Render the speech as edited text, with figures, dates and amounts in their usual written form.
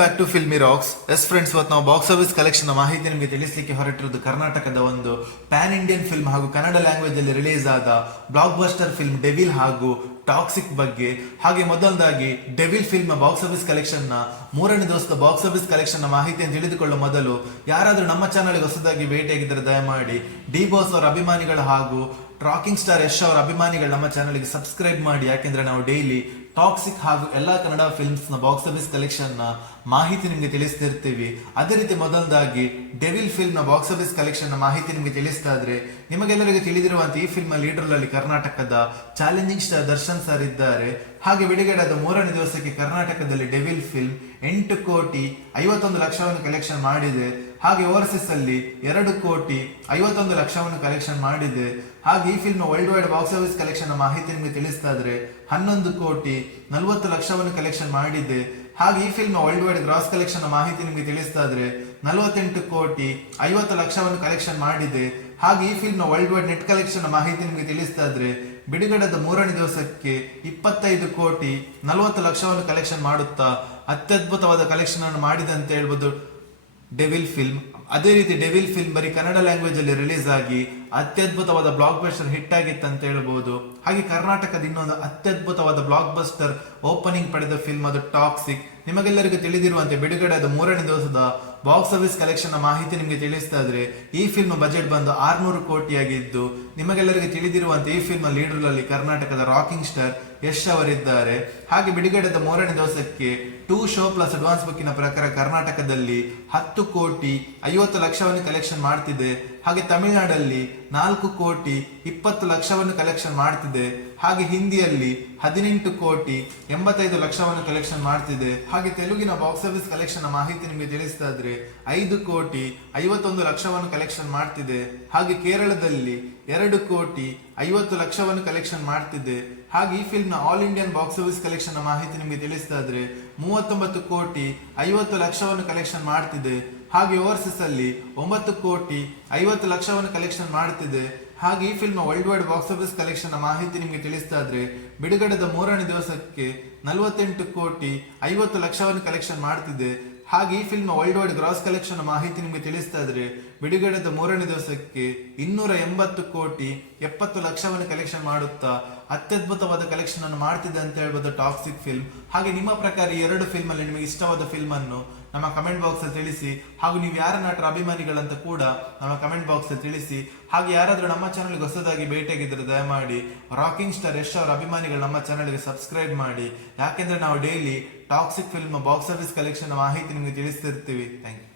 Back to Filmy Rocks. Yes friends, ಇವತ್ತು ನಾವು box office collection ಮಾಹಿತಿ ನಿಮಗೆ ತಿಳಿಸಲಿಕ್ಕೆ ಹೊರಟಿರೋದು ಕರ್ನಾಟಕದ ಒಂದು ಪ್ಯಾನ್ ಇಂಡಿಯನ್ ಫಿಲ್ಮ್ ಹಾಗೂ ಕನ್ನಡ ಲ್ಯಾಂಗ್ವೇಜ್ ಅಲ್ಲಿ ರಿಲೀಸ್ ಆದ ಬ್ಲಾಕ್ ಬಸ್ಟರ್ ಫಿಲ್ಮ್ ಡೆವಿಲ್ ಹಾಗೂ ಟಾಕ್ಸಿಕ್ ಬಗ್ಗೆ. ಹಾಗೆ ಮೊದಲದಾಗಿ Devil film box office collection ನ ಮೂರನೇ ದಿವಸದ ಬಾಕ್ಸ್ ಆಫೀಸ್ ಕಲೆಕ್ಷನ್ ನ ಮಾಹಿತಿಯನ್ನು ತಿಳಿದುಕೊಳ್ಳುವ ಮೊದಲು ಯಾರಾದ್ರೂ ನಮ್ಮ ಚಾನಲ್ಗೆ ಹೊಸದಾಗಿ ಭೇಟಿಯಾಗಿದ್ದರೆ ದಯಮಾಡಿ ಡಿ ಬಾಸ್ ಅವರ ಅಭಿಮಾನಿಗಳು ಹಾಗೂ ರಾಕಿಂಗ್ ಸ್ಟಾರ್ ಯಶ್ ಅವರ ಅಭಿಮಾನಿಗಳು ನಮ್ಮ ಚಾನಲ್ಗೆ ಸಬ್ಸ್ಕ್ರೈಬ್ ಮಾಡಿ. ಯಾಕೆಂದ್ರೆ ನಾವು ಡೈಲಿ ಟಾಕ್ಸಿಕ್ ಹಾಗೂ ಎಲ್ಲಾ ಕನ್ನಡ ಫಿಲ್ಮ್ಸ್ ನ ಬಾಕ್ಸ್ ಆಫೀಸ್ ಕಲೆಕ್ಷನ್ ನ ಮಾಹಿತಿ ನಿಮಗೆ ತಿಳಿಸ್ತಿರ್ತೀವಿ. ಅದೇ ರೀತಿ ಮೊದಲದಾಗಿ ಡೆವಿಲ್ ಫಿಲ್ಮ್ ನ ಬಾಕ್ಸ್ ಆಫೀಸ್ ಕಲೆಕ್ಷನ್ ನ ಮಾಹಿತಿ ನಿಮಗೆ ತಿಳಿಸ್ತಾ ಇದ್ರೆ, ನಿಮಗೆಲ್ಲರಿಗೂ ತಿಳಿದಿರುವಂತೆ ಈ ಫಿಲ್ಮ್ ಲೀಡರ್ ಅಲ್ಲಿ ಕರ್ನಾಟಕದ ಚಾಲೆಂಜಿಂಗ್ ಸ್ಟಾರ್ ದರ್ಶನ್ ಸರ್ ಇದ್ದಾರೆ. ಹಾಗೆ ಬಿಡುಗಡೆಯಾದ ಮೂರನೇ ದಿವಸಕ್ಕೆ ಕರ್ನಾಟಕದಲ್ಲಿ ಡೆವಿಲ್ ಫಿಲ್ಮ್ 8,51,00,000 ಕಲೆಕ್ಷನ್ ಮಾಡಿದೆ. ಹಾಗೆ ಓವರ್ಸೀಸ್ ಅಲ್ಲಿ 2,51,00,000 ಕಲೆಕ್ಷನ್ ಮಾಡಿದೆ. ಹಾಗೆ ಈ film world wide box office collection ಮಾಹಿತಿ ನಿಮಗೆ ತಿಳಿಸ್ತಾ ಇದ್ರೆ 11,40,00,000 ಕಲೆಕ್ಷನ್ ಮಾಡಿದೆ. ಹಾಗೆ ಈ film world wide gross collection ಮಾಹಿತಿ ನಿಮಗೆ ತಿಳಿಸ್ತಾ ಇದ್ರೆ 48,50,00,000 ಕಲೆಕ್ಷನ್ ಮಾಡಿದೆ. ಹಾಗೆ ಈ film world wide net collection ಮಾಹಿತಿ ನಿಮಗೆ ತಿಳಿಸ್ತಾ ಇದ್ರೆ ಬಿಡುಗಡೆದ ಮೂರನೇ ದಿವಸಕ್ಕೆ 25,40,00,000 ಕಲೆಕ್ಷನ್ ಮಾಡುತ್ತಾ ಅತ್ಯದ್ಭುತವಾದ ಕಲೆಕ್ಷನ್ ಅನ್ನು ಮಾಡಿದೆ ಅಂತ ಹೇಳ್ಬೋದು ಡೆವಿಲ್ ಫಿಲ್ಮ್. ಅದೇ ರೀತಿ ಡೆವಿಲ್ ಫಿಲ್ಮ್ ಬರೀ ಕನ್ನಡ ಲ್ಯಾಂಗ್ವೇಜ್ ಅಲ್ಲಿ ರಿಲೀಸ್ ಆಗಿ ಅತ್ಯದ್ಭುತವಾದ ಬ್ಲಾಕ್ ಬಸ್ಟರ್ ಹಿಟ್ ಆಗಿತ್ತು ಅಂತ ಹೇಳ್ಬೋದು. ಹಾಗೆ ಕರ್ನಾಟಕದ ಇನ್ನೊಂದು ಅತ್ಯದ್ಭುತವಾದ ಬ್ಲಾಕ್ ಬಸ್ಟರ್ ಓಪನಿಂಗ್ ಪಡೆದ ಫಿಲ್ಮ್ ಅದು ಟಾಕ್ಸಿಕ್. ನಿಮಗೆಲ್ಲರಿಗೂ ತಿಳಿದಿರುವಂತೆ ಬಿಡುಗಡೆಯಾದ ಮೂರನೇ ದಿವಸದ ಬಾಕ್ಸ್ ಆಫೀಸ್ ಕಲೆಕ್ಷನ್ ಮಾಹಿತಿ ನಿಮಗೆ ತಿಳಿಸ್ತಾ ಇದ್ರೆ ಈ ಫಿಲ್ಮ್ ಬಜೆಟ್ ಬಂದು 600 ಕೋಟಿ ಆಗಿದ್ದು, ನಿಮಗೆಲ್ಲರಿಗೂ ತಿಳಿದಿರುವಂತೆ ಈ ಫಿಲ್ಮ್ ಲೀಡರ್ ಅಲ್ಲಿ ಕರ್ನಾಟಕದ ರಾಕಿಂಗ್ ಸ್ಟಾರ್ ಯಶ್ ಅವರಿದ್ದಾರೆ. ಹಾಗೆ ಬಿಡುಗಡೆದ ಮೂರನೇ ದಿವಸಕ್ಕೆ 2 ಶೋ ಪ್ಲಸ್ ಅಡ್ವಾನ್ಸ್ ಬುಕ್ಕಿನ ಪ್ರಕಾರ ಕರ್ನಾಟಕದಲ್ಲಿ 10,50,00,000 ಕಲೆಕ್ಷನ್ ಮಾಡ್ತಿದೆ. ಹಾಗೆ ತಮಿಳುನಾಡಲ್ಲಿ 4,20,00,000 ಕಲೆಕ್ಷನ್ ಮಾಡ್ತಿದೆ. ಹಾಗೆ ಹಿಂದಿಯಲ್ಲಿ 18,85,00,000 ಕಲೆಕ್ಷನ್ ಮಾಡ್ತಿದೆ. ಹಾಗೆ ತೆಲುಗಿನ ಬಾಕ್ಸ್ ಆಫೀಸ್ ಕಲೆಕ್ಷನ್ ಮಾಹಿತಿ ನಿಮಗೆ ತಿಳಿಸ್ತಾ ಇದ್ರೆ 5,51,00,000 ಕಲೆಕ್ಷನ್ ಮಾಡ್ತಿದೆ. ಹಾಗೆ ಕೇರಳದಲ್ಲಿ 2,50,00,000 ಕಲೆಕ್ಷನ್ ಮಾಡ್ತಿದೆ. ಹಾಗೆ ಈ ಫಿಲ್ಮ್ ನ all Indian box office collection ಮಾಹಿತಿ ನಿಮಗೆ ತಿಳಿಸ್ತಾ ಇದ್ರೆ 39,50,00,000 ಕಲೆಕ್ಷನ್ ಮಾಡ್ತಿದೆ. ಹಾಗೆ ಓವರ್ಸೀಸ್ ಅಲ್ಲಿ 9,50,00,000 ಕಲೆಕ್ಷನ್ ಮಾಡ್ತಿದೆ. ಹಾಗೆ ಈ film world wide box office collection ಮಾಹಿತಿ ನಿಮಗೆ ತಿಳಿಸ್ತಾ ಇದ್ರೆ ಬಿಡುಗಡೆದ ಮೂರನೇ ದಿವಸಕ್ಕೆ 48,50,00,000 ಕಲೆಕ್ಷನ್ ಮಾಡ್ತಿದೆ. ಹಾಗೆ ಈ film world wide gross collection ಮಾಹಿತಿ ನಿಮಗೆ ತಿಳಿಸ್ತಾ ಇದ್ರೆ ಬಿಡುಗಡೆದ ಮೂರನೇ ದಿವಸಕ್ಕೆ 280,70,00,000 ಕಲೆಕ್ಷನ್ ಮಾಡುತ್ತಾ ಅತ್ಯದ್ಭುತವಾದ ಕಲೆಕ್ಷನ್ ಅನ್ನು ಮಾಡ್ತಿದೆ ಅಂತ ಹೇಳ್ಬೋದು ಟಾಕ್ಸಿಕ್ ಫಿಲ್ಮ್. ಹಾಗೆ ನಿಮ್ಮ ಪ್ರಕಾರ ಈ ಎರಡು ಫಿಲ್ಮ್ ಅಲ್ಲಿ ನಿಮಗೆ ಇಷ್ಟವಾದ ಫಿಲ್ಮ್ ಅನ್ನು ನಮ್ಮ ಕಮೆಂಟ್ ಬಾಕ್ಸ್ ಅಲ್ಲಿ ತಿಳಿಸಿ. ಹಾಗೂ ನೀವು ಯಾರ ನಟರ ಅಭಿಮಾನಿಗಳಂತ ಕೂಡ ನಮ್ಮ ಕಮೆಂಟ್ ಬಾಕ್ಸ್ ಅಲ್ಲಿ ತಿಳಿಸಿ. ಹಾಗೆ ಯಾರಾದ್ರೂ ನಮ್ಮ ಚಾನಲ್ಗೆ ಹೊಸದಾಗಿ ಭೇಟಿಯಾಗಿದ್ದರೆ ದಯಮಾಡಿ ರಾಕಿಂಗ್ ಸ್ಟಾರ್ ಯಶ್ ಅವರ ಅಭಿಮಾನಿಗಳು ನಮ್ಮ ಚಾನಲ್ಗೆ ಸಬ್ಸ್ಕ್ರೈಬ್ ಮಾಡಿ. ಯಾಕೆಂದ್ರೆ ನಾವು daily toxic film box office collection ಮಾಹಿತಿ ನಿಮಗೆ ತಿಳಿಸ್ತಿರ್ತೀವಿ. Thank you.